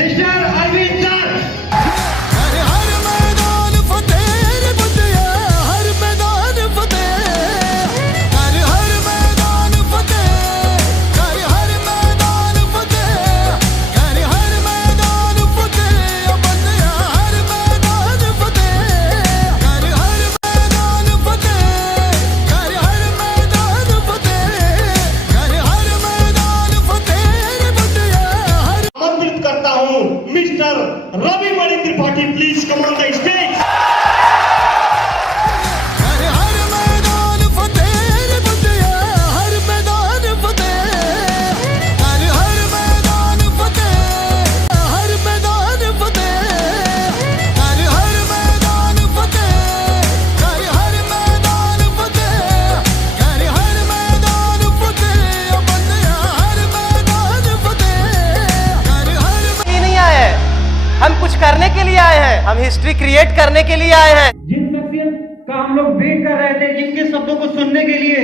Mister Arvind sir. हर मैदान फतेह बुद्धिया, हर मैदान फतेह, हर मैदान फतेह, हर मैदान फतेह, हर मैदान फतेह बंदिया, हर मैदान फतेह, हर मैदान फतेह, हर मैदान फतेह, हर मैदान फतेह बुद्धिया। आमंत्रित करता हूं mister Ravi Mani Tripathi, please come on the stage. हर मैदान फतेह बुद्धिया, हर मैदान फतेह, हर मैदान फतेह, हर मैदान फतेह, हर मैदान फतेह, हर मैदान फतेह, हर मैदान फतेह बंदिया, हर मैदान फतेह, ही नहीं आए हैं, हम कुछ करने के लिए आए हैं, हम हिस्ट्री क्रिएट करने के लिए आए हैं। जिन शख्सियत का हम लोग वेट कर रहे थे, जिनके शब्दों को सुनने के लिए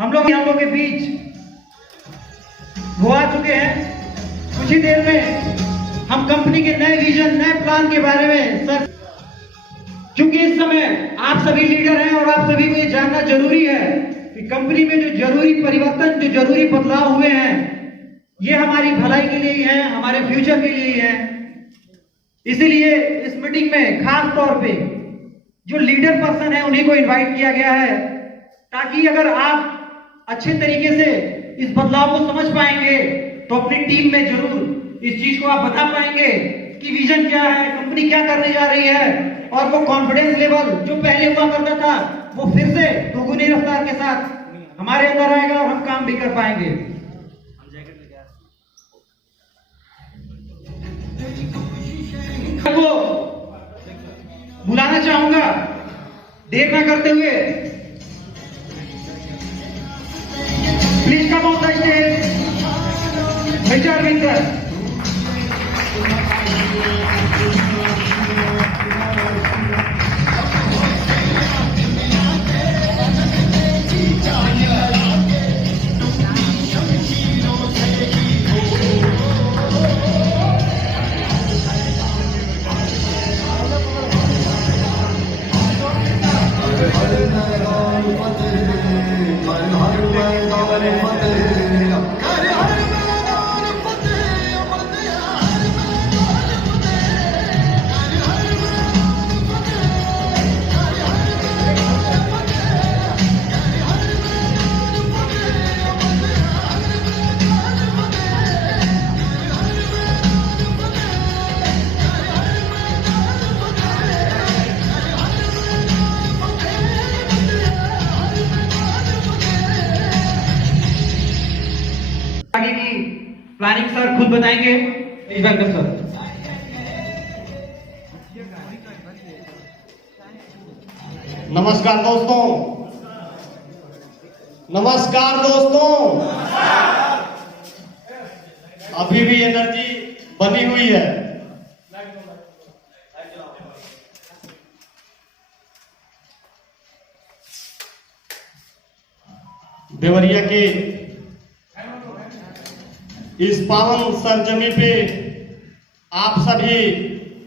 हम लोग के बीच वो आ चुके हैं। कुछ ही देर में हम कंपनी के नए विजन, नए प्लान के बारे में सर, क्योंकि इस समय आप सभी लीडर हैं और आप सभी को ये जानना जरूरी है कि कंपनी में जो जरूरी परिवर्तन, जो जरूरी बदलाव हुए हैं, ये हमारी भलाई के लिए ही है, हमारे फ्यूचर के लिए ही है। इसीलिए इस मीटिंग में खास तौर पे जो लीडर पर्सन है उन्हीं को इनवाइट किया गया है, ताकि अगर आप अच्छे तरीके से इस बदलाव को समझ पाएंगे तो अपनी टीम में जरूर इस चीज को आप बता पाएंगे कि विजन क्या है, कंपनी क्या करने जा रही है, और वो कॉन्फिडेंस लेवल जो पहले हुआ करता था वो फिर से दोगुनी रफ्तार के साथ हमारे अंदर आएगा और हम काम भी कर पाएंगे। को बुलाना चाहूंगा देर ना करते हुए, please come on the stage mister Arvind sir. आगे की प्लानिंग सर खुद बताएंगे, प्लीज वेलकम सर। नमस्कार दोस्तों, नमस्कार दोस्तों। अभी भी एनर्जी बनी हुई है। देवरिया के इस पावन सरजमी पे आप सभी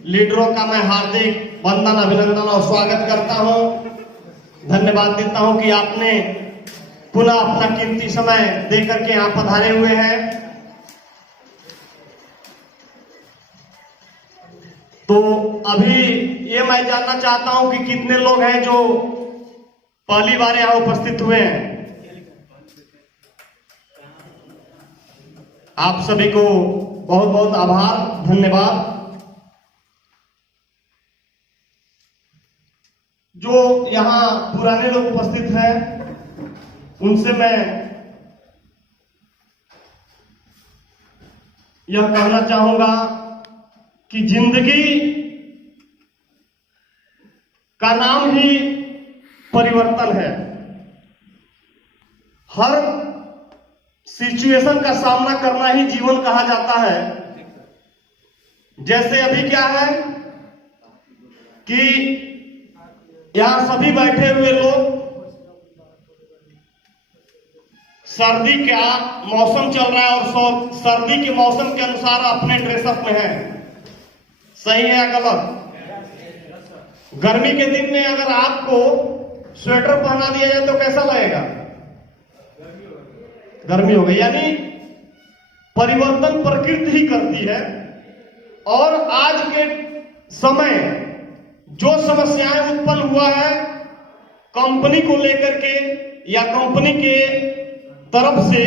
लीडरों का मैं हार्दिक वंदन, अभिनंदन और स्वागत करता हूं। धन्यवाद देता हूं कि आपने पुनः अपना कीमती समय देकर के यहां पधारे हुए हैं। तो अभी ये मैं जानना चाहता हूं कि कितने लोग हैं जो पहली बार यहां उपस्थित हुए हैं। आप सभी को बहुत बहुत आभार, धन्यवाद। जो यहां पुराने लोग उपस्थित हैं उनसे मैं यह कहना चाहूंगा कि जिंदगी का नाम ही परिवर्तन है। हर सिचुएशन का सामना करना ही जीवन कहा जाता है। जैसे अभी क्या है कि यहां सभी बैठे हुए लोग सर्दी का मौसम चल रहा है और सर्दी के मौसम के अनुसार अपने ड्रेसअप में है। सही है या गलत? गर्मी के दिन में अगर आपको स्वेटर पहना दिया जाए तो कैसा लगेगा? गर्मी हो गई। यानी परिवर्तन प्रकृति ही करती है। और आज के समय जो समस्याएं उत्पन्न हुआ है कंपनी को लेकर के या कंपनी के तरफ से,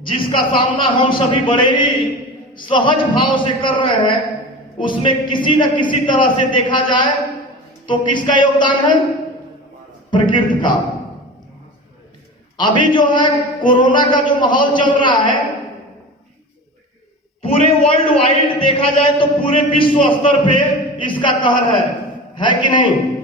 जिसका सामना हम सभी बड़े ही सहज भाव से कर रहे हैं, उसमें किसी न किसी तरह से देखा जाए तो किसका योगदान है? प्रकृति का। अभी जो है कोरोना का जो माहौल चल रहा है, पूरे वर्ल्ड वाइड देखा जाए तो पूरे विश्व स्तर पे इसका कहर है कि नहीं?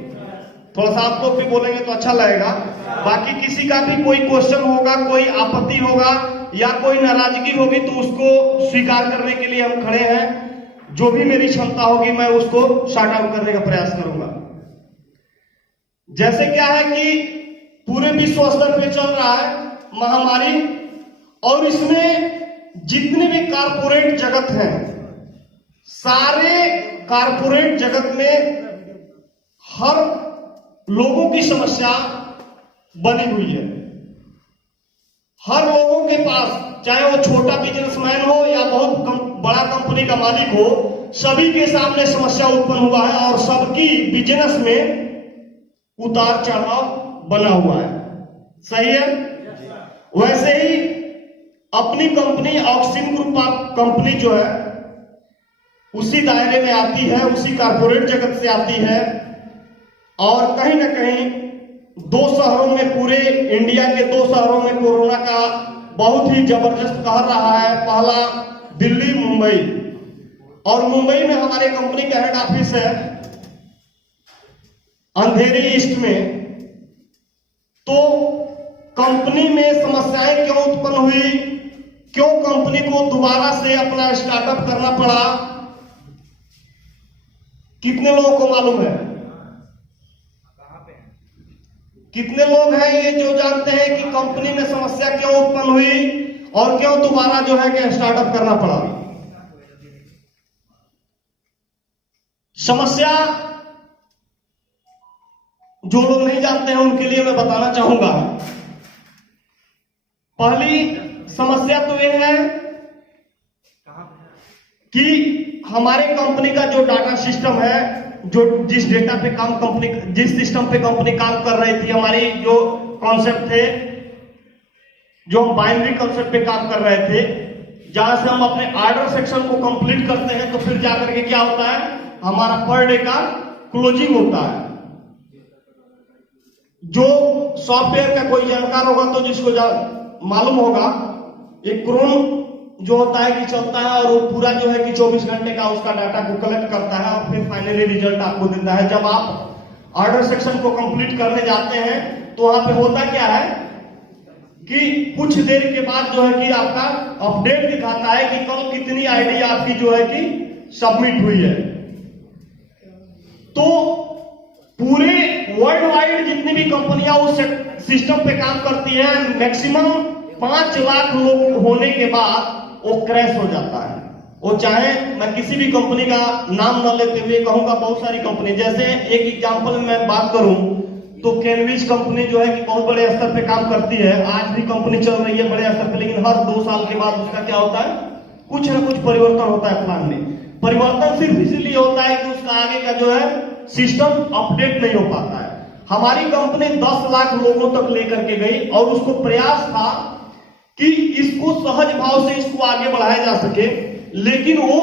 थोड़ा सा आप लोग भी बोलेंगे तो अच्छा लगेगा। बाकी किसी का भी कोई क्वेश्चन होगा, कोई आपत्ति होगा या कोई नाराजगी होगी तो उसको स्वीकार करने के लिए हम खड़े हैं। जो भी मेरी क्षमता होगी मैं उसको शॉर्ट आउट करने का प्रयास करूंगा। जैसे क्या है कि पूरे विश्व स्तर पे चल रहा है महामारी, और इसमें जितने भी कारपोरेट जगत हैं, सारे कारपोरेट जगत में हर लोगों की समस्या बनी हुई है। हर लोगों के पास, चाहे वो छोटा बिजनेसमैन हो या बहुत बड़ा कंपनी का मालिक हो, सभी के सामने समस्या उत्पन्न हुआ है और सबकी बिजनेस में उतार चढ़ाव बना हुआ है। सही है? वैसे ही अपनी company oxygen group of company जो है उसी दायरे में आती है, उसी कारपोरेट जगत से आती है। और कहीं ना कहीं दो शहरों में, पूरे इंडिया के दो शहरों में कोरोना का बहुत ही जबरदस्त कहर रहा है। पहला दिल्ली, मुंबई, और मुंबई में हमारे कंपनी का हेड ऑफिस है अंधेरी ईस्ट में। तो कंपनी में समस्याएं क्यों उत्पन्न हुई, क्यों कंपनी को दोबारा से अपना स्टार्टअप करना पड़ा, कितने लोगों को मालूम है? कितने लोग हैं ये जो जानते हैं कि कंपनी में समस्या क्यों उत्पन्न हुई और क्यों दोबारा जो है कि स्टार्टअप करना पड़ा? समस्या जो लोग नहीं जानते हैं उनके लिए मैं बताना चाहूंगा। पहली समस्या तो यह है कि हमारे कंपनी का जो डाटा सिस्टम है, जो जिस डेटा पे जिस सिस्टम पे कंपनी काम कर रही थी, हमारी जो कॉन्सेप्ट थे, जो हम बाइनरी कॉन्सेप्ट पे काम कर रहे थे, जहां से हम अपने ऑर्डर सेक्शन को कंप्लीट करते हैं तो फिर जाकर के क्या होता है, हमारा पर डे का क्लोजिंग होता है। जो सॉफ्टवेयर का कोई जानकार होगा तो जिसको मालूम होगा, एक क्रोन जो होता है कि चलता है और वो पूरा जो है कि 24 घंटे का उसका डाटा को कलेक्ट करता है और फिर फाइनली रिजल्ट आपको देता है। जब आप ऑर्डर सेक्शन को कंप्लीट करने जाते हैं तो वहां पे होता क्या है कि कुछ देर के बाद जो है कि आपका अपडेट दिखाता है कि कल कितनी आईडी आपकी जो है कि सबमिट हुई है। तो पूरे वर्ल्ड वाइड जितनी भी कंपनियां उस सिस्टम पे काम करती हैं, मैक्सिमम 5 लाख लोग होने के बाद वो क्रैश हो जाता है। वो चाहे मैं किसी भी कंपनी का नाम न लेते हुए कहूंगा, बहुत सारी कंपनी, जैसे एक एग्जांपल में बात करूं तो कैनविच कंपनी जो है कि बहुत बड़े स्तर पे काम करती है, आज भी कंपनी चल रही है बड़े स्तर पे, लेकिन हर 2 साल के बाद उसका क्या होता है, कुछ ना कुछ परिवर्तन होता है प्लान में। परिवर्तन सिर्फ इसलिए होता है कि उसका आगे का जो है सिस्टम अपडेट नहीं हो पाता है। हमारी कंपनी 10 लाख लोगों तक लेकर के गई और उसको प्रयास था कि इसको सहज भाव से इसको आगे बढ़ाया जा सके, लेकिन वो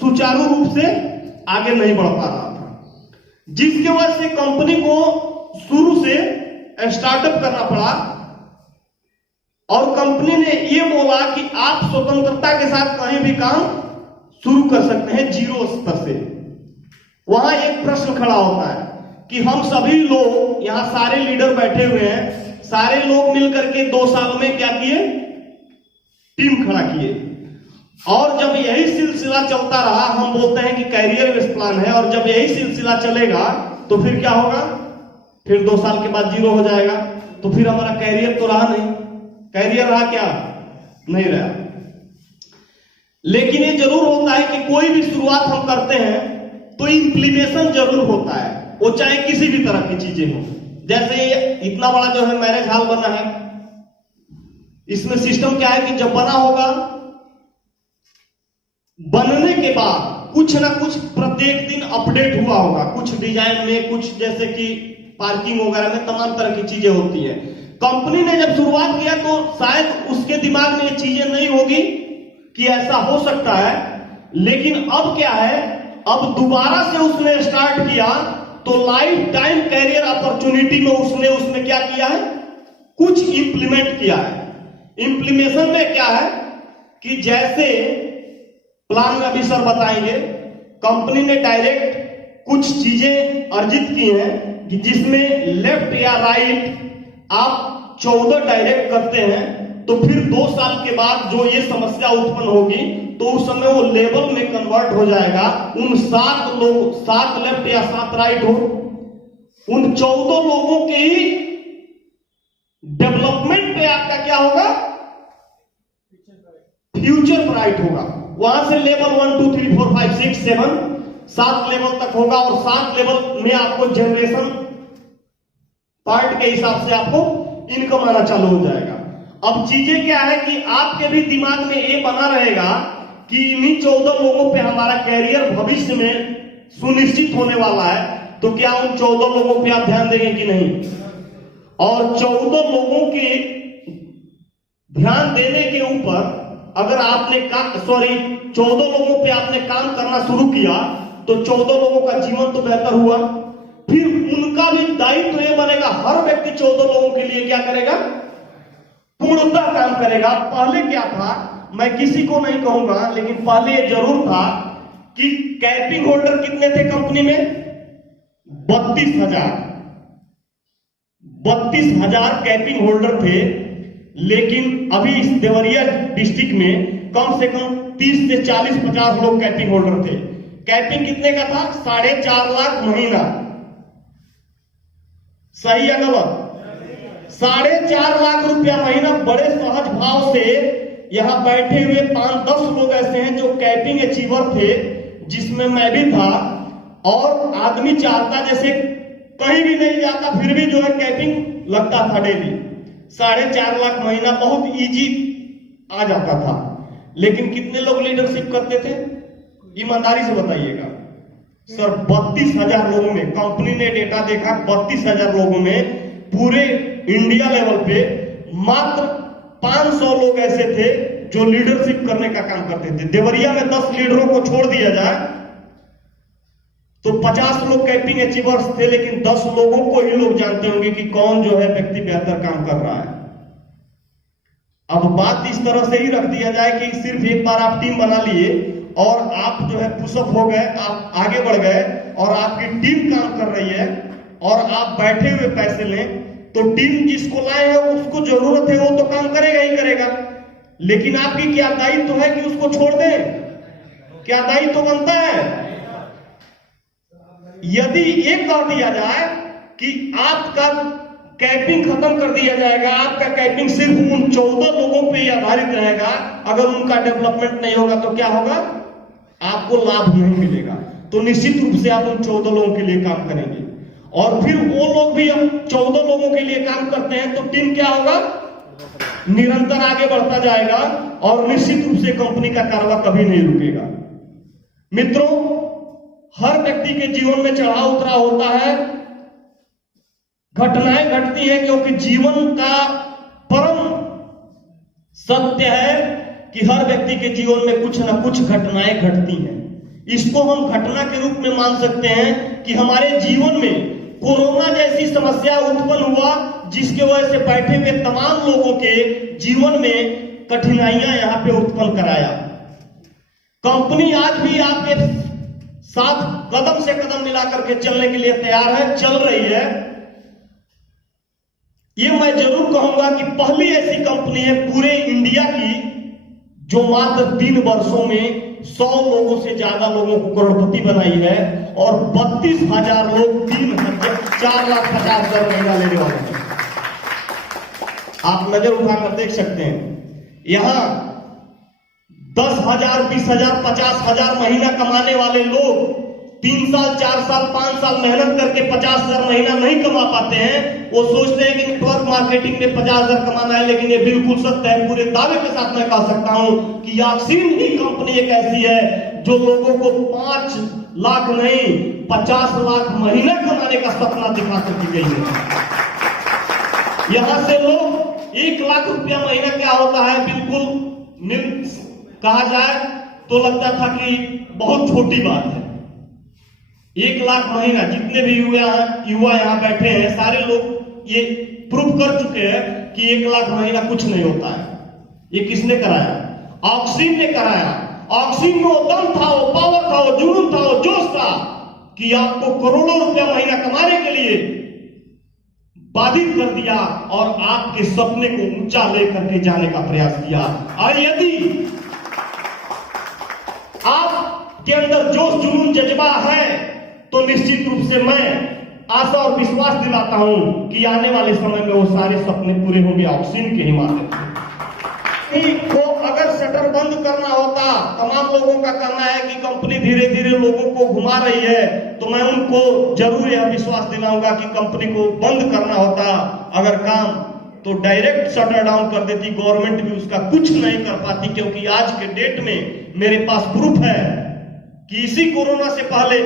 सुचारू रूप से आगे नहीं बढ़ पा रहा था, जिसके वजह से कंपनी को शुरू से स्टार्टअप करना पड़ा। और कंपनी ने ये बोला कि आप स्वतंत्रता के साथ कहीं भी काम शुरू कर सकते हैं, जीरो स्तर से। वहां एक प्रश्न खड़ा होता है कि हम सभी लोग यहां सारे लीडर बैठे हुए हैं, सारे लोग मिलकर के 2 साल में क्या किए, टीम खड़ा किए। और जब यही सिलसिला चलता रहा, हम बोलते हैं कि कैरियर बेस्ड प्लान है, और जब यही सिलसिला चलेगा तो फिर क्या होगा, फिर 2 साल के बाद जीरो हो जाएगा, तो फिर हमारा कैरियर तो रहा नहीं। कैरियर रहा क्या? नहीं रहा। लेकिन ये जरूर होता है कि कोई भी शुरुआत हम करते हैं तो इंप्लीमेशन जरूर होता है, वो चाहे किसी भी तरह की चीजें हो। जैसे इतना बड़ा जो है मैरिज हॉल बना है, इसमें सिस्टम क्या है कि जब बना होगा, बनने के बाद कुछ ना कुछ प्रत्येक दिन अपडेट हुआ होगा, कुछ डिजाइन में, कुछ जैसे कि पार्किंग वगैरह में तमाम तरह की चीजें होती हैं। कंपनी ने जब शुरुआत किया तो शायद उसके दिमाग में ये चीजें नहीं होगी कि ऐसा हो सकता है, लेकिन अब क्या है, अब दोबारा से उसने स्टार्ट किया तो लाइफ टाइम कैरियर अपॉर्चुनिटी में उसने क्या किया है, कुछ इंप्लीमेंट किया है। इंप्लीमेशन में क्या है कि जैसे प्लान में अभी सर बताएंगे, कंपनी ने डायरेक्ट कुछ चीजें अर्जित की हैं कि जिसमें लेफ्ट या राइट आप 14 डायरेक्ट करते हैं तो फिर 2 साल के बाद जो ये समस्या उत्पन्न होगी तो उस समय वो लेवल में कन्वर्ट हो जाएगा। उन 7 लेफ्ट या 7 राइट हो, उन 14 लोगों के ही डेवलपमेंट पे आपका क्या होगा, फ्यूचर ब्राइट होगा। वहां से लेवल 1 2 3 4 5 6 7 7 लेवल तक होगा और 7 लेवल में आपको जनरेशन पार्ट के हिसाब से आपको इनकम आना चालू हो जाएगा। अब चीजें क्या है कि आपके भी दिमाग में ये बना रहेगा कि इन्हीं 14 लोगों पे हमारा कैरियर भविष्य में सुनिश्चित होने वाला है, तो क्या उन 14 लोगों पे आप ध्यान देंगे कि नहीं? और 14 लोगों के ध्यान देने के ऊपर अगर आपने 14 लोगों पे आपने काम करना शुरू किया तो 14 लोगों का जीवन तो बेहतर हुआ, फिर उनका भी दायित्व ये बनेगा, हर व्यक्ति 14 लोगों के लिए क्या करेगा, पूर्णतः काम करेगा। पहले क्या था, मैं किसी को नहीं कहूंगा, लेकिन पहले ये जरूर था कि कैपिंग होल्डर कितने थे कंपनी में, 32,000 कैपिंग होल्डर थे। लेकिन अभी इस देवरिया डिस्ट्रिक्ट में कम से कम 30 से 40-50 लोग कैपिंग होल्डर थे। कैपिंग कितने का था, 4.5 लाख महीना, सही या गलत? 4.5 लाख रुपया महीना। बड़े सहज भाव से यहां बैठे हुए 5-10 लोग ऐसे हैं जो कैपिंग अचीवर थे, जिसमें मैं भी था। और आदमी चाहता, जैसे कहीं भी नहीं जाता फिर भी जो है कैपिंग लगता था डेली। 4.5 लाख महीना बहुत इजी आ जाता था। लेकिन कितने लोग लीडरशिप करते थे, ईमानदारी से बताइएगा सर? 32,000 लोगों में, कंपनी ने डेटा देखा, 32,000 लोगों में पूरे इंडिया लेवल पे मात्र 500 लोग ऐसे थे जो लीडरशिप करने का काम करते थे। देवरिया में 10 लीडरों को छोड़ दिया जाए तो 50 लोग कैपिंग अचीवर्स थे, लेकिन 10 लोगों को ही लोग जानते होंगे कि कौन जो है व्यक्ति बेहतर काम कर रहा है। अब बात इस तरह से ही रख दिया जाए कि सिर्फ एक बार आप टीम बना लिए और आप जो है पुशअप हो गए, आप आगे बढ़ गए और आपकी टीम काम कर रही है और आप बैठे हुए पैसे लें, तो टीम जिसको लाए हैं उसको जरूरत है, वो तो काम करेगा ही करेगा। लेकिन आपकी क्या दायित्व है कि उसको छोड़ दें? क्या दायित्व बनता है? यदि ये कह दिया जाए कि आपका कैपिंग खत्म कर दिया जाएगा, आपका कैपिंग सिर्फ उन 14 लोगों पे ही आधारित रहेगा, अगर उनका डेवलपमेंट नहीं होगा तो क्या होगा, आपको लाभ नहीं मिलेगा। तो निश्चित रूप से आप उन 14 लोगों के लिए काम करेंगे और फिर वो लोग भी अब 14 लोगों के लिए काम करते हैं तो टीम क्या होगा, निरंतर आगे बढ़ता जाएगा और निश्चित रूप से कंपनी का कारोबार कभी नहीं रुकेगा। मित्रों, हर व्यक्ति के जीवन में चढ़ाव उतराव होता है, घटनाएं घटती हैं, क्योंकि जीवन का परम सत्य है कि हर व्यक्ति के जीवन में कुछ ना कुछ घटनाएं घटती हैं। इसको हम घटना के रूप में मान सकते हैं कि हमारे जीवन में कोरोना जैसी समस्या उत्पन्न हुआ, जिसके वजह से बैठे हुए तमाम लोगों के जीवन में कठिनाइयां यहां पे उत्पन्न कराया। कंपनी आज भी आपके साथ कदम से कदम मिलाकर के चलने के लिए तैयार है, चल रही है। ये मैं जरूर कहूंगा कि पहली ऐसी कंपनी है पूरे इंडिया की जो मात्र 3 वर्षों में 100 लोगों से ज्यादा लोगों को करोड़पति बनाई है और 32,000 लोग 4,50,000 महीना लेने वाले हैं। आप नजर उठाकर देख सकते हैं, यहां 10,000, 20,000, 50,000 महीना कमाने वाले लोग 3 साल, 4 साल, 5 साल मेहनत करके 50,000 महीना नहीं कमा पाते हैं। वो सोचते हैं कि नेटवर्क मार्केटिंग में 50,000 कमाना है, लेकिन ये बिल्कुल सत्य है। पूरे दावे के साथ मैं कह सकता हूं कि ऑक्सीन ही कंपनी एक ऐसी है जो लोगों को 5 लाख नहीं 50 लाख महीना कमाने का सपना दिखा कर दी गई है। यहां से लोग 1 लाख रुपया महीना क्या होता है बिल्कुल कहा जाए तो लगता था कि बहुत छोटी बात है। 1 लाख महीना, जितने भी युवा यहाँ बैठे हैं सारे लोग ये प्रूव कर चुके हैं कि 1 लाख महीना कुछ नहीं होता है। ये किसने कराया? ऑक्सीन ने कराया। ऑक्सीन में वो दम था, वो पावर था, वो जुनून था, वो जोश था कि आपको करोड़ों रुपया महीना कमाने के लिए बाधित कर दिया और आपके सपने को ऊंचा लेकर के जाने का प्रयास किया। और यदि आपके अंदर जोश, जुनून, जज्बा है तो निश्चित रूप से मैं आशा और विश्वास दिलाता हूं कि आने वाले समय में वो सारे सपने पूरे होंगे ऑक्सीन के ही माध्यम से। को अगर शटर बंद करना होता, तमाम लोगों का कहना है कि कंपनी धीरे धीरे लोगों को घुमा रही है, तो मैं उनको जरूर यह विश्वास दिलाऊंगा कि कंपनी को बंद करना होता अगर काम, तो डायरेक्ट शटर डाउन कर देती। गवर्नमेंट भी उसका कुछ नहीं कर पाती, क्योंकि आज के डेट में मेरे पास प्रूफ है कि इसी कोरोना से पहले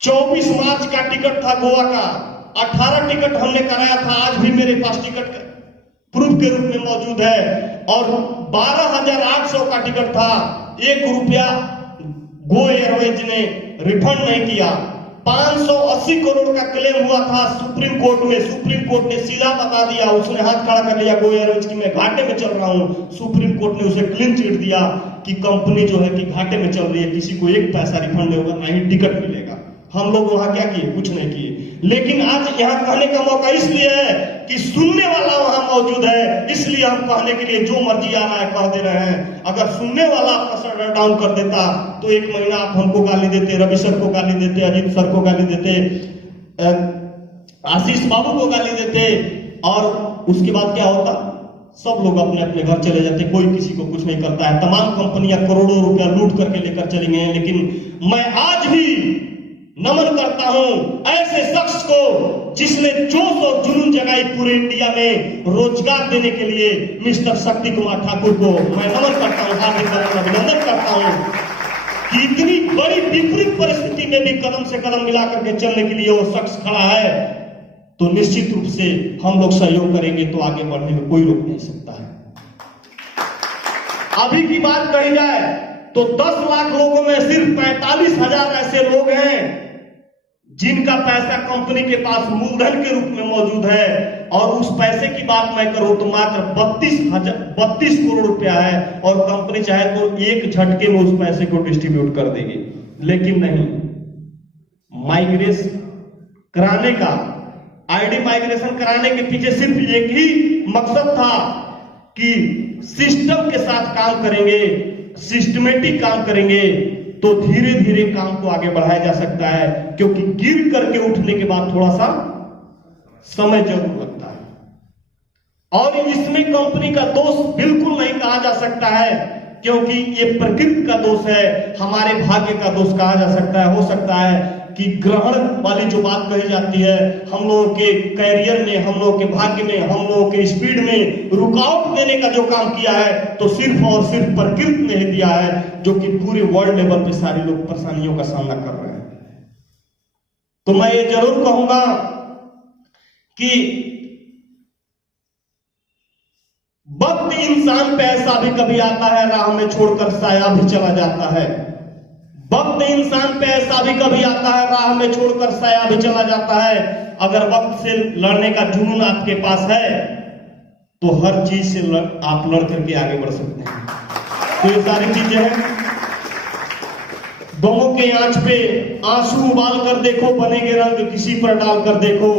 24 मार्च का टिकट था गोवा का, 18 टिकट हमने कराया था। आज भी मेरे पास टिकट प्रूफ के रूप में मौजूद है। और 12,800 का टिकट था, 1 रुपया गो एयरवेज ने रिफंड नहीं किया। 580 करोड़ का क्लेम हुआ था सुप्रीम कोर्ट में। सुप्रीम कोर्ट ने सीधा बता दिया, उसने हाथ खड़ा कर लिया गो एयरवेज की मैं घाटे में चल रहा हूं। सुप्रीम कोर्ट ने उसे क्लीन चिट दिया कि कंपनी जो है कि घाटे में चल रही है, किसी को 1 पैसा रिफंड नहीं होगा, ना ही टिकट मिलेगा। हम लोग वहां क्या किए? कुछ नहीं किए। लेकिन आज यहाँ कहने का मौका इसलिए है कि सुनने वाला वहां मौजूद है, इसलिए हम कहने के लिए जो मर्जी आ रहा है कह दे रहे हैं। अगर सुनने वाला आपका शटर डाउन कर देता तो 1 महीना आप हमको गाली देते, रवि सर को गाली देते, अजीत सर को गाली देते, आशीष बाबू को गाली देते, और उसके बाद क्या होता? सब लोग अपने अपने घर चले जाते, कोई किसी को कुछ नहीं करता है। तमाम कंपनियां करोड़ों रुपया लूट करके लेकर चली गई हैं। लेकिन मैं आज भी नमन करता हूं ऐसे शख्स को जिसने जोश और जुनून जगाई पूरे इंडिया में रोजगार देने के लिए, मिस्टर शक्ति कुमार ठाकुर को मैं नमन करता हूं, हार्दिक अभिनंदन करता हूं कि इतनी बड़ी विपरीत परिस्थिति में भी कदम से कदम मिलाकर के चलने के लिए वो शख्स खड़ा है। तो निश्चित रूप से हम लोग सहयोग करेंगे तो आगे बढ़ने में कोई रोक नहीं सकता है। अभी की बात कही जाए तो 10 लाख लोगों में सिर्फ 45,000 ऐसे लोग हैं जिनका पैसा कंपनी के पास मूलधन के रूप में मौजूद है। और उस पैसे की बात मैं करूं तो मात्र 32 करोड़ रुपया है, और कंपनी चाहे तो एक झटके में उस पैसे को डिस्ट्रीब्यूट कर देगी। लेकिन नहीं, माइग्रेशन कराने का, आईडी माइग्रेशन कराने के पीछे सिर्फ एक ही मकसद था कि सिस्टम के साथ काम करेंगे, सिस्टमेटिक काम करेंगे तो धीरे धीरे काम को आगे बढ़ाया जा सकता है। क्योंकि गिर करके उठने के बाद थोड़ा सा समय जरूर लगता है। और इसमें कंपनी का दोष बिल्कुल नहीं कहा जा सकता है, क्योंकि ये प्रकृति का दोष है, हमारे भाग्य का दोष कहा जा सकता है। हो सकता है कि ग्रहण वाली जो बात कही जाती है, हम लोगों के कैरियर में, हम लोगों के भाग्य में, हम लोगों के स्पीड में रुकावट देने का जो काम किया है तो सिर्फ और सिर्फ प्रकृति ने ही दिया है, जो कि पूरे वर्ल्ड लेवल पे सारे लोग परेशानियों का सामना कर रहे हैं। तो मैं ये जरूर कहूंगा कि वक्त इंसान पे ऐसा भी कभी आता है, राह में छोड़कर साया भी चला जाता है। वक्त इंसान पे ऐसा भी कभी आता है, राह में छोड़कर साया भी चला जाता है। अगर वक्त से लड़ने का जुनून आपके पास है तो हर चीज से आप लड़ करके आगे बढ़ सकते हैं। तो ये सारी चीजें हैं। दोनों के आंच पे आंसू उबाल कर देखो, बनेंगे रंग किसी पर डाल कर देखो,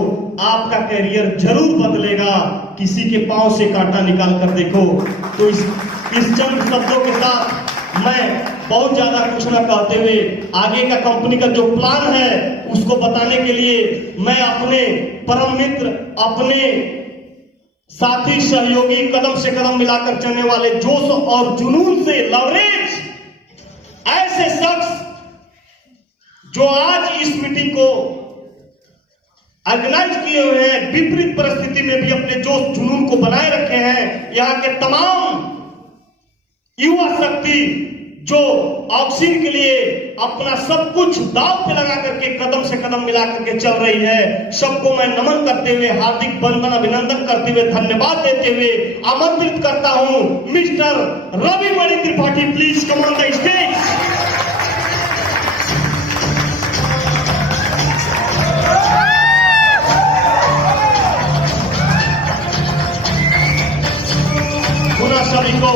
आपका कैरियर जरूर बदलेगा, किसी के पांव से कांटा निकाल कर देखो। तो इस चंद शब्दों के साथ मैं बहुत ज्यादा कुछ न कहते हुए आगे का कंपनी का जो प्लान है उसको बताने के लिए मैं अपने परम मित्र, अपने साथी, सहयोगी, कदम से कदम मिलाकर चलने वाले, जोश और जुनून से लवरेज ऐसे शख्स जो आज इस मीटिंग को ऑर्गेनाइज किए हुए हैं, विपरीत परिस्थिति में भी अपने जोश जुनून को बनाए रखे हैं। यहाँ के तमाम युवा शक्ति जो ऑक्सीजन के लिए अपना सब कुछ दांव पे लगा करके कदम से कदम मिला करके चल रही है, सबको मैं नमन करते हुए, हार्दिक वंदन, अभिनंदन करते हुए, धन्यवाद देते हुए आमंत्रित करता हूं mister Ravi Mani Tripathi, please come on the stage. पुनः सभी को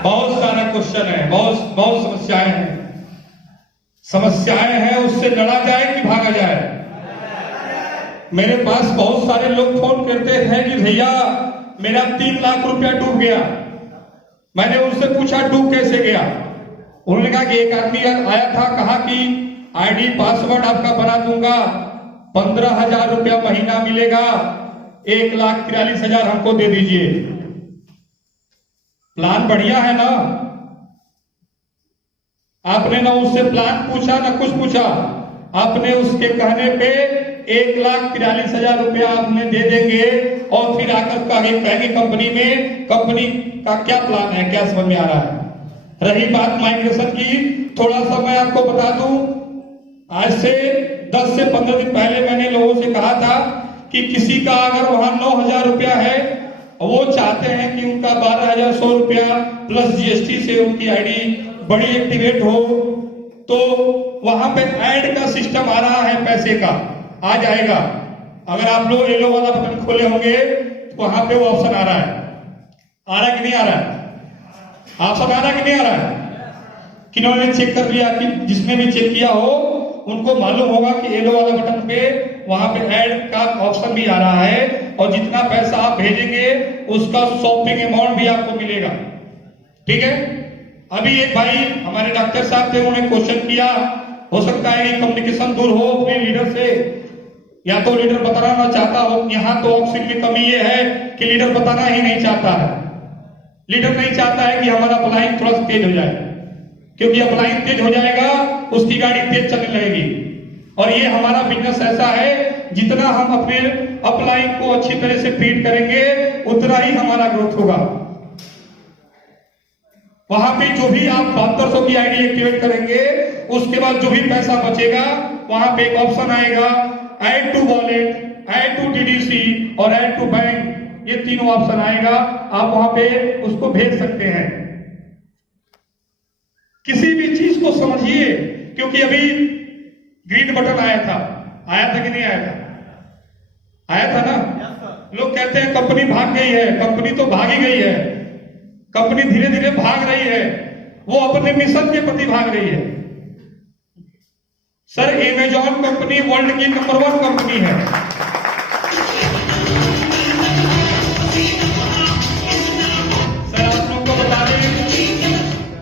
बहुत सारा क्वेश्चन है, बहुत समस्याएं हैं, उससे लड़ा जाए कि भागा जाए। मेरे पास बहुत सारे लोग फोन करते थे कि भैया मेरा 3 लाख रुपया डूब गया। मैंने उनसे पूछा डूब कैसे गया। उन्होंने कहा कि एक आदमी आया था, कहा कि आईडी पासवर्ड आपका बना दूंगा, 15,000 रुपया महीना मिलेगा, 1,43,000 हमको दे दीजिए। प्लान बढ़िया है ना? आपने ना उससे प्लान पूछा ना कुछ पूछा, आपने उसके कहने पे 1,43,000 रुपया आपने दे देंगे और फिर आकर कहेंगे कंपनी में, कंपनी का क्या प्लान है, क्या समझ में आ रहा है। रही बात माइग्रेशन की, थोड़ा सा मैं आपको बता दूं, आज से 10 से 15 दिन पहले मैंने लोगों से कहा था कि किसी का अगर वहां 9,000 रुपया है, वो चाहते हैं कि उनका 12,100 रुपया प्लस जीएसटी से उनकी आईडी बड़ी एक्टिवेट हो, तो वहां पे ऐड का सिस्टम आ रहा है, पैसे का आ जाएगा। अगर आप लोग येलो वाला बटन खोले होंगे तो वहां पे वो ऑप्शन आ रहा है। आ रहा है कि नहीं आ रहा है? ऑप्शन आ रहा है कि नहीं आ रहा है? किन्होंने चेक कर लिया? कि जिसने भी चेक किया हो उनको मालूम होगा कि येलो वाला बटन पे वहां पे ऐड का ऑप्शन भी आ रहा है, और जितना पैसा आप भेजेंगे उसका शॉपिंग अमाउंट भी आपको मिलेगा। ठीक है। अभी एक भाई हमारे डॉक्टर साहब थे, उन्होंने क्वेश्चन किया, हो सकता है कि कम्युनिकेशन दूर हो अपने लीडर से, या तो लीडर बताना चाहता हो। यहाँ तो ऑक्सीजन में कमी ये है कि लीडर बताना ही नहीं चाहता है। लीडर नहीं चाहता है कि हमारा अप्लाइंग थोड़ा तेज हो जाए, क्योंकि अप्लाइंग तेज हो जाएगा उसकी गाड़ी तेज चलने लगेगी। और ये हमारा बिजनेस ऐसा है, जितना हम अपने अप्लाइंग को अच्छी तरह से फीड करेंगे उतना ही हमारा ग्रोथ होगा। वहां पे जो भी आप 7200 की आईडी एक्टिवेट करेंगे, उसके बाद जो भी पैसा बचेगा वहां पे एक ऑप्शन आएगा, add to wallet, add to TDC और ऐड टू बैंक। ये तीनों ऑप्शन आएगा, आप वहां पे उसको भेज सकते हैं। किसी भी चीज को समझिए, क्योंकि अभी ग्रीन बटन आया था कि नहीं आया था? आया था ना? लोग कहते हैं कंपनी भाग गई है। कंपनी तो भागी गई है, कंपनी धीरे धीरे भाग रही है, वो अपने मिशन के प्रति भाग रही है। सर, अमेजॉन कंपनी वर्ल्ड की नंबर 1 कंपनी है। सर, आप लोगों को बता दें,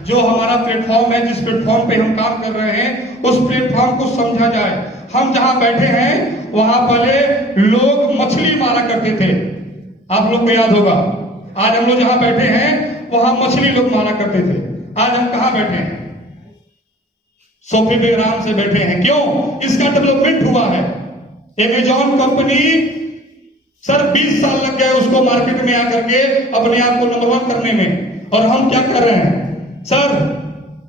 जो हमारा प्लेटफॉर्म है, जिस प्लेटफॉर्म पे हम काम कर रहे हैं, उस प्लेटफॉर्म को समझा जाए। हम जहां बैठे हैं वहां पहले लोग मछली मारा करते थे, आप लोग को याद होगा। आज हम लोग जहां बैठे हैं वहां मछली लोग मारा करते थे। आज हम कहां बैठे हैं? सोफे पे आराम से बैठे हैं। क्यों? इसका डेवलपमेंट हुआ है। अमेजॉन कंपनी, सर 20 साल लग गए उसको मार्केट में आकर के अपने आप को नंबर 1 करने में, और हम क्या कर रहे हैं? सर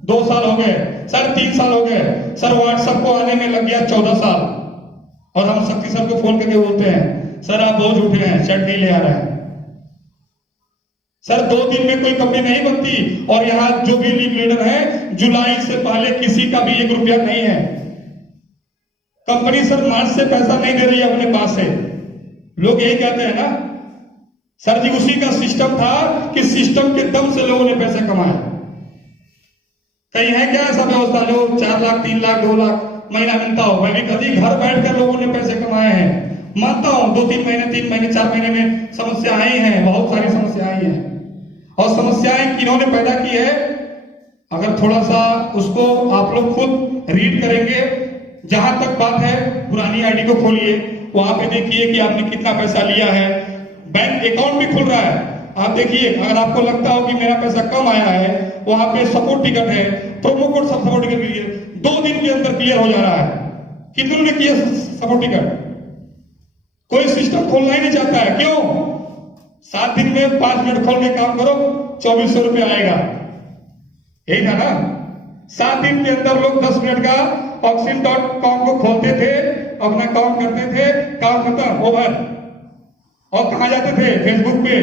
2 साल हो गए, सर 3 साल हो गए, सर व्हाट्सएप को आने में लग गया 14 साल, और हम शक्ति सर को फोन करके बोलते हैं सर आप बहुत उठे हैं, सेट नहीं ले आ रहा है। सर 2 दिन में कोई कंपनी नहीं बनती, और यहाँ जो भी लीडर है, जुलाई से पहले किसी का भी 1 रुपया नहीं है। कंपनी सर मार्च से पैसा नहीं दे रही है अपने पास से। लोग यही कहते हैं ना सर जी, उसी का सिस्टम था कि सिस्टम के दम से लोगों ने पैसे कमाए। कहीं है क्या ऐसा व्यवस्था जो 4 लाख 3 लाख 2 लाख महीना मिलता हो? मैं भी कभी घर बैठकर लोगों ने पैसे कमाए हैं, मानता हूं 2-3 महीने 3 महीने 4 महीने में समस्या आई है, बहुत सारी समस्या आई है। और समस्याएं किन्होंने पैदा की है, अगर थोड़ा सा उसको आप लोग खुद रीड करेंगे, जहां तक बात है पुरानी आईडी को खोलिए, वहां पे देखिए कि आपने कितना पैसा लिया है। बैंक अकाउंट भी खुल रहा है, आप देखिए। अगर आपको लगता हो कि मेरा पैसा कम आया है, वहां पे सपोर्ट टिकट है, प्रोमो कोड सब सपोर्ट टिकट लीजिए, 2 दिन के अंदर क्लियर हो जा रहा है। कितनों ने किया सपोर्ट टिकट? कोई सिस्टम खोलना ही नहीं चाहता है, क्यों? 7 दिन में 5 मिनट खोल के काम करो, 2400 रुपये आएगा, यही था ना? 7 दिन के अंदर लोग 10 मिनट का auction.com को खोलते थे, अपना काम करते थे, काम खत्म, ओवर। और कहां जाते थे? फेसबुक पे,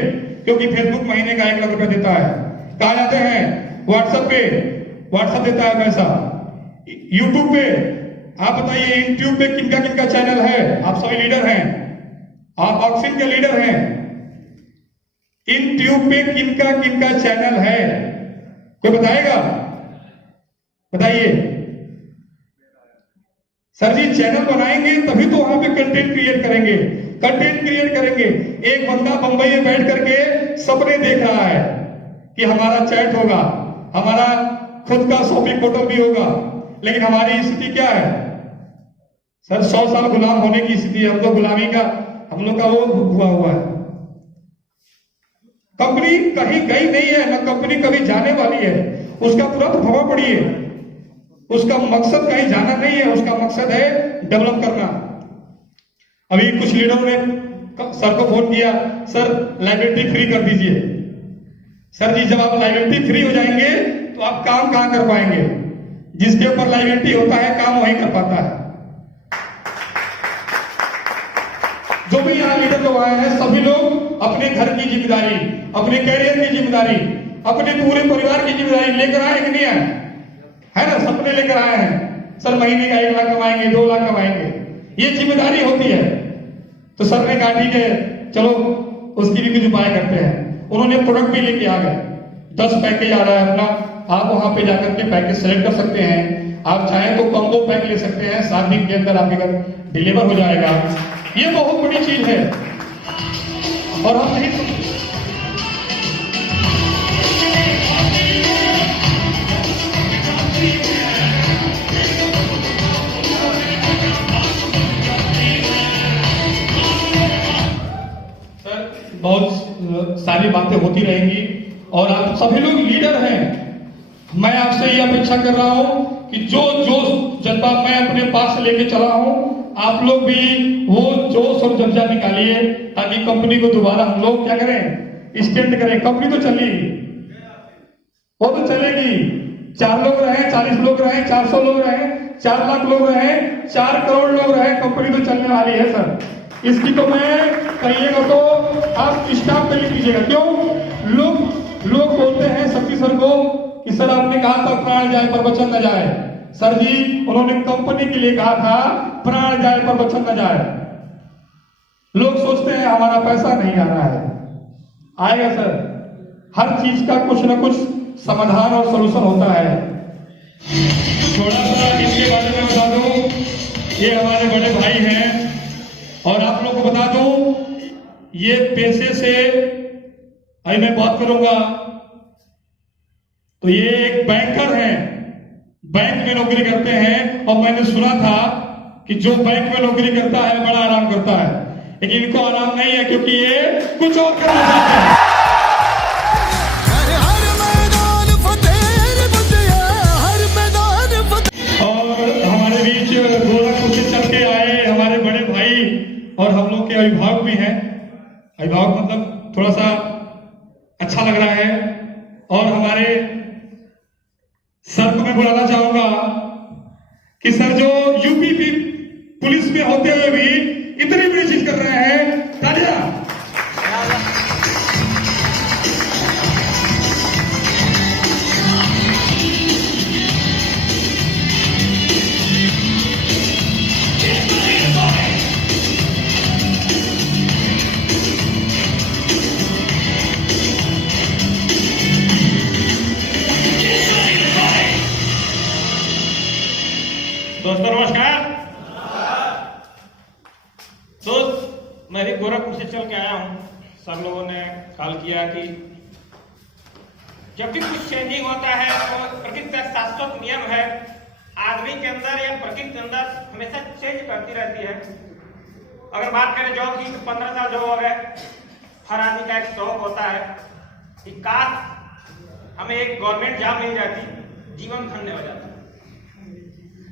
क्योंकि फेसबुक महीने का 1 लाख रुपया देता है। कहां जाते हैं? व्हाट्सएप पे, व्हाट्सएप देता है पैसा। यूट्यूब पे, आप बताइए यूट्यूब पे किनका चैनल है? आप सभी लीडर हैं, आप ऑक्सीजन के लीडर हैं। इन ट्यूब पे किनका चैनल है, कोई बताएगा? बताइए सर जी। चैनल बनाएंगे तभी तो वहां पे कंटेंट क्रिएट करेंगे, कंटेंट क्रिएट करेंगे। एक बंदा बंबई में बैठ करके सपने देख रहा है कि हमारा चैट होगा, हमारा खुद का शॉपिंग पोर्टल भी होगा, लेकिन हमारी स्थिति क्या है सर? 100 साल गुलाम होने की स्थिति। हम लोग गुलामी का, हम लोग का वो हुआ है। कंपनी कहीं गई नहीं है, ना कंपनी कभी जाने वाली है। उसका तुरंत भवा पड़िए, उसका मकसद कहीं जाना नहीं है, उसका मकसद है डेवलप करना। अभी कुछ लीडरों ने सर को फोन किया, सर लाइबिलिटी फ्री कर दीजिए। सर जी, जब आप लाइबिलिटी फ्री हो जाएंगे तो आप काम कहां कर पाएंगे? जिसके ऊपर लाइबिलिटी होता है काम वही कर पाता है। जो भी यहाँ लीडर लोग आए हैं, सभी लोग अपने घर की जिम्मेदारी, अपने कैरियर की जिम्मेदारी, अपने पूरे परिवार की जिम्मेदारी लेकर आए कि नहीं आए? है ना? सपने लेकर आए हैं, सर महीने का 1 लाख कमाएंगे, 2 लाख कमाएंगे, ये जिम्मेदारी होती है। तो सर ने कहा ठीक है, चलो उसकी भी कुछ उपाय करते हैं। उन्होंने प्रोडक्ट भी लेके आ गए, 10 पैकेज आ रहा है अपना। आप वहां पे जाकर के पैकेज सेलेक्ट कर सकते हैं। आप चाहें तो कॉम्बो पैक ले सकते हैं, 7 दिन के अंदर आपके घर डिलीवर हो जाएगा। ये बहुत बड़ी चीज है। और हम नहीं बहुत सारी बातें होती रहेंगी और आप सभी लोग लीडर हैं। मैं आपसे ये अपेक्षा कर रहा हूं कि जो जज्बा मैं अपने पास से लेके चला हूं, आप लोग भी वो जोश और जज्बा निकालिए, ताकि कंपनी को दोबारा हम लोग क्या करें, स्टैंड करें। कंपनी तो चलेगी, वो तो चलेगी। 4 लोग रहे, 40 लोग रहे, 400 लोग रहे, 4 लाख लोग रहे, 4 करोड़ लोग रहे, कंपनी तो चलने वाली है सर। इसकी तो मैं कहिएगा तो आप स्टाफ पे लिख लीजिएगा। क्यों? लोग बोलते हैं शक्ति सर को कि सर आपने कहा था प्राण जाए पर वचन न जाए। सर जी, उन्होंने कंपनी के लिए कहा था प्राण जाए पर वचन न जाए। लोग सोचते हैं हमारा पैसा नहीं आ रहा है, आएगा सर। हर चीज का कुछ न कुछ समाधान और सलूशन होता है। थोड़ा सा इसके बारे में बता दूं, ये हमारे बड़े भाई हैं और आप लोग को बता दूं, ये पैसे से अभी मैं बात करूंगा तो ये एक बैंकर हैं, बैंक में नौकरी करते हैं। और मैंने सुना था कि जो बैंक में नौकरी करता है बड़ा आराम करता है, लेकिन इनको आराम नहीं है, क्योंकि ये कुछ और करना चाहते हैं। और हमारे बीच गोरखपुर से चल के आए हमारे बड़े भाई और हम लोग के अभिभावक भी हैं। अभिभावक मतलब थोड़ा सा अच्छा लग रहा है। और हमारे सर को मैं बुलाना चाहूंगा कि सर जो यूपी की पुलिस में होते हुए भी इतनी बड़ी चीज कर रहे हैं, तालियां। दोस्तों नमस्कार। दोस्त मैं भी गोरखपुर से चल के आया हूँ। सब लोगों ने कॉल किया कि जब भी कुछ चेंजिंग होता है तो प्रकृति का शाश्वत नियम है, आदमी के अंदर या प्रकृति के अंदर हमेशा चेंज करती रहती है। अगर बात करें जॉब की तो 15 साल जॉब हो गए। हर आदमी का एक शौक होता है कि काश हमें एक गवर्नमेंट जॉब मिल जाती, जीवन धन्य हो जाता।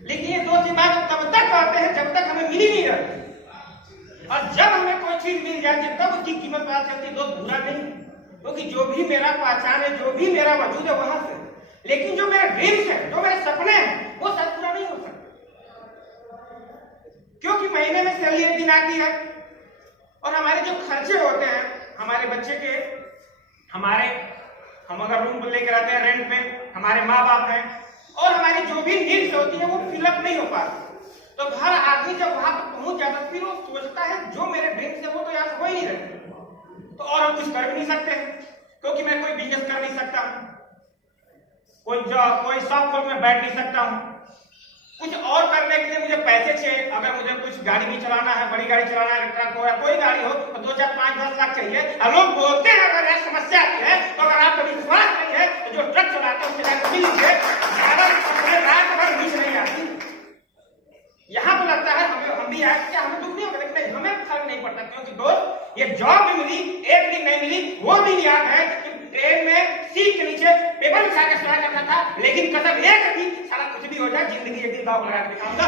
लेकिन ये दो बात तब तक करते हैं जब तक हमें मिली नहीं रहती, और जब हमें कोई चीज मिल जाती है तब उसकी कीमत पता चलती है। दोस्त बुरा नहीं, क्योंकि जो भी मेरा पहचान है, जो भी मेरा वजूद है वहां से, लेकिन जो मेरे ड्रीम्स है, जो मेरे सपने हैं, वो सब पूरा नहीं हो सकते, क्योंकि महीने में सैलरी एक दिन आती है और हमारे जो खर्चे होते हैं, हमारे बच्चे के, हम अगर रूम लेकर रहते हैं रेंट पे, हमारे माँ बाप हैं, और हमारी जो भी नीड्स होती है वो फिलअप नहीं हो पाती। तो हर आदमी जब वहां पर पहुंच जाता है फिर वो सोचता है जो मेरे ड्रीम्स है वो तो यहाँ हो ही नहीं रहे, तो और हम कुछ कर भी नहीं सकते, क्योंकि मैं कोई बिजनेस कर नहीं सकता हूँ, कोई शॉप खोल में बैठ नहीं सकता हूँ। कुछ और करने के लिए मुझे पैसे चाहिए। अगर मुझे कुछ गाड़ी भी चलाना है, बड़ी गाड़ी चलाना है, ट्रक हो या कोई गाड़ी हो, तो 2, 4, 5, 10 लाख चाहिए। और लोग बोलते हैं अगर यह समस्या आती है तो अगर आपका विश्वास नहीं है तो जो ट्रक चलाते हैं उससे जाकर मिल लीजिए, रात भर नींद नहीं आती। यहाँ पर लगता है हम भी आए, क्या हमें दुख नहीं होगा, लेकिन हमें फर्क नहीं पड़ता, क्योंकि दोस्त ये जॉब भी मिली, एक दिन नहीं मिली। वो दिन याद है कि ट्रेन में सीट के नीचे पेपर बिछा के सोया करता था, लेकिन कसम एक थी, सारा कुछ भी हो जाए जिंदगी एक दिन दाव लगा के दिखाऊंगा।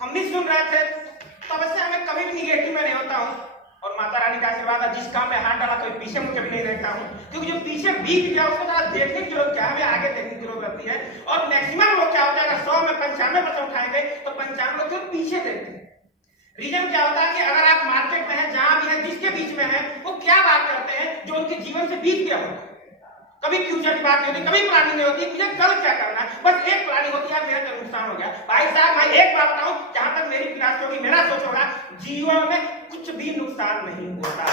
हम भी सुन रहे थे, तब से हमें कभी भी निगेटिव में नहीं होता हूँ, और माता रानी का आशीर्वाद है, जिस काम में हाथ डाला कोई पीछे मुझे भी नहीं देखता हूँ, क्योंकि जो पीछे बीत गया उसको थोड़ा देखने की जरूरत क्या है, हमें आगे देखने की जरूरत रहती है। और मैक्सिमम लोग क्या होता है, अगर 100 में 95% उठाएंगे तो 95 लोग सिर्फ पीछे देखते हैं। रीजन क्या होता है कि अगर आप मार्केट में हैं, जहां भी है, जिसके बीच में है, वो क्या बात करते हैं जो उनके जीवन से बीत गया होता है। कभी फ्यूचर की बात नहीं होती, कभी प्लानिंग नहीं होती, मुझे कल क्या करना है, बस एक प्लानिंग होती है, मेरा तो नुकसान हो गया। भाई साहब मैं एक बात बताऊं, जहां तक मेरी फिलॉसफी होगी, मेरा सोच होगा, जीवन में कुछ भी नुकसान नहीं होता।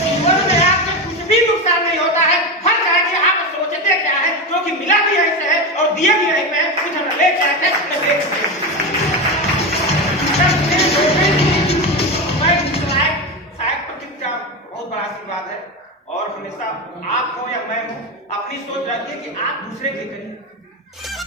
जीवन में आपको कुछ भी नुकसान नहीं होता है, हर तरह के आप सोचते क्या है, क्योंकि मिला भी यहीं से है और दिए भी यहीं पे है, कुछ हम ले जाते हैं। बहुत बड़ा आशीर्वाद है, और हमेशा आप हो या मैं हूं, अपनी सोच रखिए कि आप दूसरे के लिए करिए।